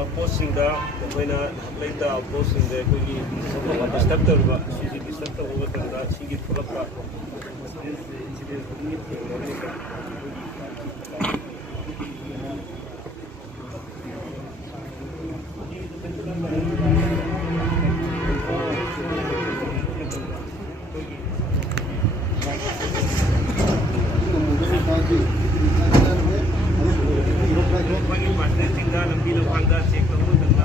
outpostꯁꯤꯡꯗ ꯑꯩꯈꯣꯏꯅ ꯂꯩꯇ outpostꯁꯤꯡꯗ ꯑꯩꯈꯣꯏꯒꯤ ꯗꯤꯁꯇꯔꯕ ꯇꯧꯔꯤꯕ ꯁꯤꯒꯤ ꯗꯤꯁꯇꯔꯕ ꯇꯧꯕ ꯃꯇꯝꯗ ꯁꯤꯒꯤ ꯊꯣꯛꯂꯛꯄ ꯂꯝꯕꯤ ꯂꯝꯈꯥꯡꯗ ꯆꯦꯛ ꯇꯧꯕ ꯃꯇꯝꯗ